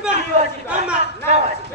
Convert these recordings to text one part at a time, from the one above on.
去吧去吧吧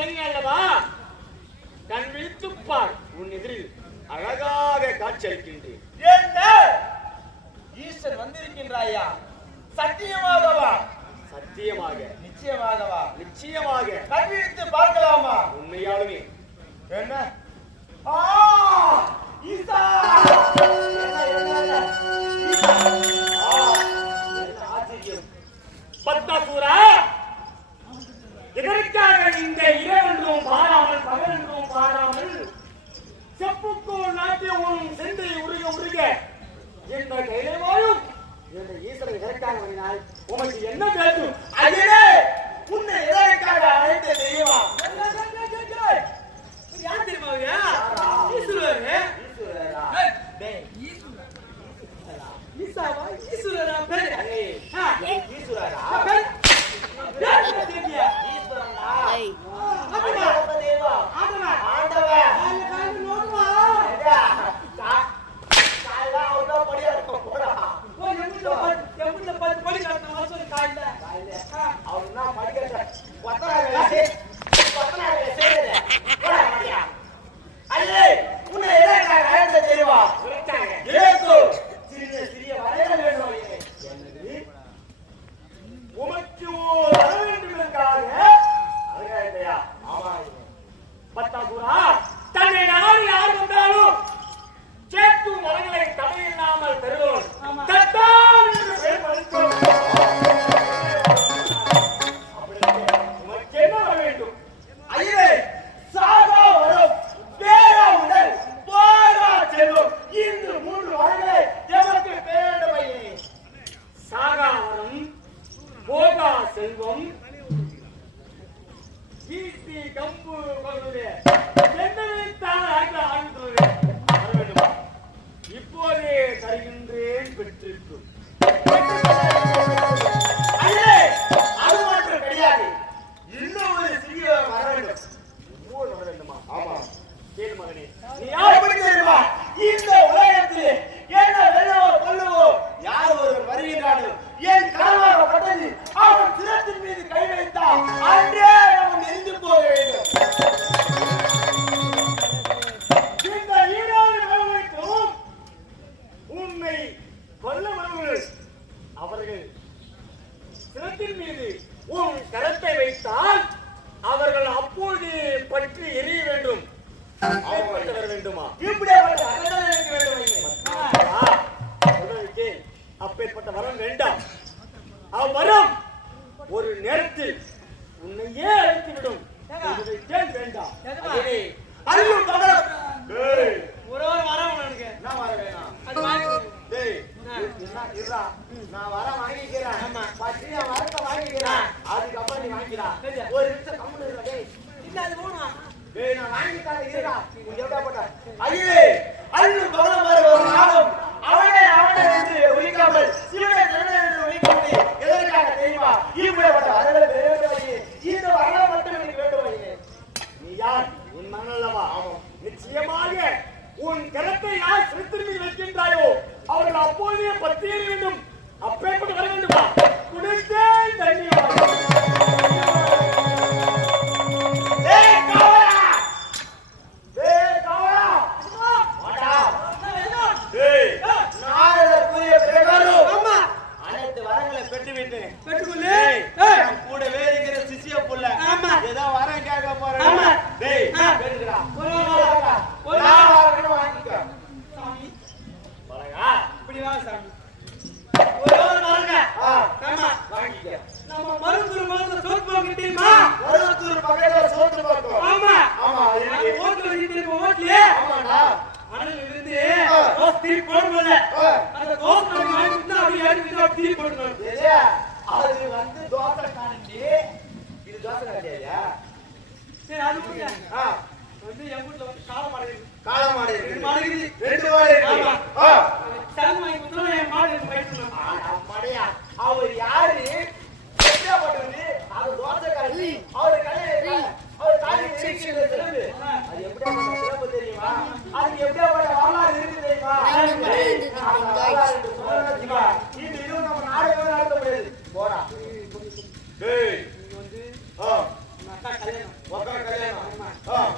மனைவி அல்லவா கண் விழித்துப்பார் உன் எதிரில் அழகாக காட்சி அளிக்கின்றேன். வந்திருக்கின்றாயா? சத்தியமாகவா? சத்தியமாக. நிச்சயமாகவா? நிச்சயமாக. கண்விழித்து பார்க்கலாமா? உண்மையாலுமே. என்ன? பத்தாசூரா இதற்காக இந்த இரவென்றும் பாராமல் பகலென்றும் பாராமல் செப்புக்கோள் நாட்டியமும் சென்று உருக உருக என்ற கையிலும் என்ற ஈஸ்வரன் இதற்காக வந்தால் உமக்கு என்ன வேண்டும்? அதுவே இப்போதே தருகின்றேன் பெற்றிருக்கும். 的，兄弟。தீப்படுது அது வந்து தோசை காண்டி இது தோசை காண்டியா அது வந்து என் அவர் யாரு? என்ன பண்ணுவது அது தோசை காண்டி அவர் கடையில அவர் தாலி சிறப்பு அது வரலாறு இருக்கு. தெரியுமா போடா. டேய் நீ வந்து ஆ. மக்கா கல்யாணம். மக்கா கல்யாணம். ஆ.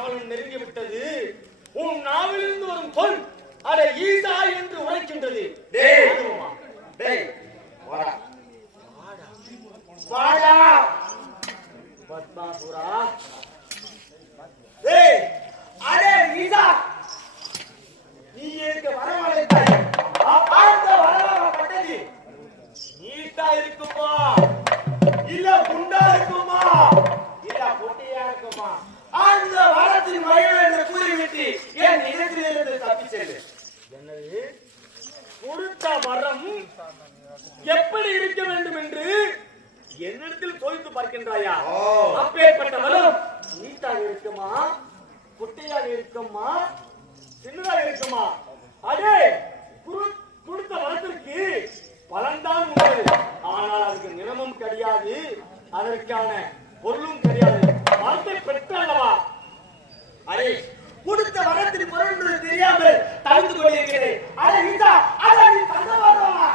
காலம் நெருங்கிவிட்டது உன் நாவிலிருந்து வரும் சொல் அதை ஈசா என்று உரைக்கின்றது. அரே ஈசா. நீ எனக்கு பார்த்த வரவழைப்பட்டது. நீட்டா இருக்குமா? இல்ல குண்டா இருக்குமா? அதற்கான பொருளும் தெரியாது. வரத்தை பெற்றல்லவா? அரே கொடுத்த வரத்தின் பொருள் தெரியாமல் தவிர்த்து கொண்டிருக்கிறேன். அதை இந்த அதை தந்தவாரவா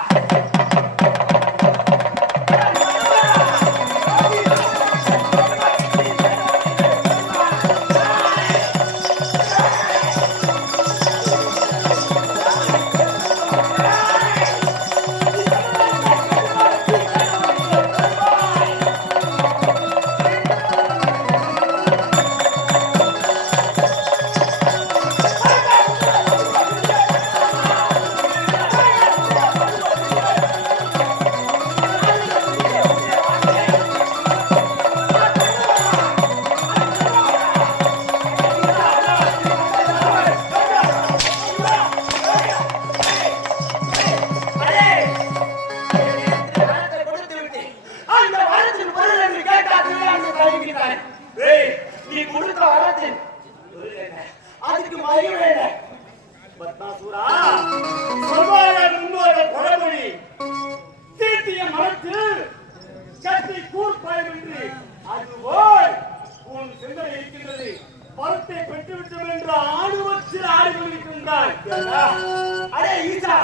அரே ஈசா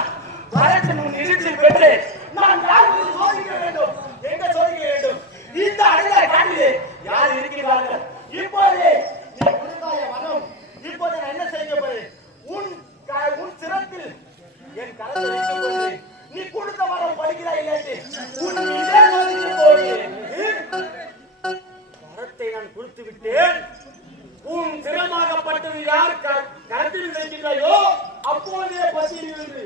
நான் யாருக்கு வேண்டும். எங்க சோதிக்க வேண்டும்? இந்த அடையாள காட்டிலே யார் இருக்கிறார்கள்? இப்போது என்ன செய்ய உன் உன் சிறப்பில் என் கலந்து நீ கொடுத்த வரம் படிக்கிறாய் இல்லாட்டி உன் இதே நான் கொடுத்து விட்டேன். உன் திறமாகப்பட்டது யார்? கருத்தில் வைக்கின்றாயோ நன்றி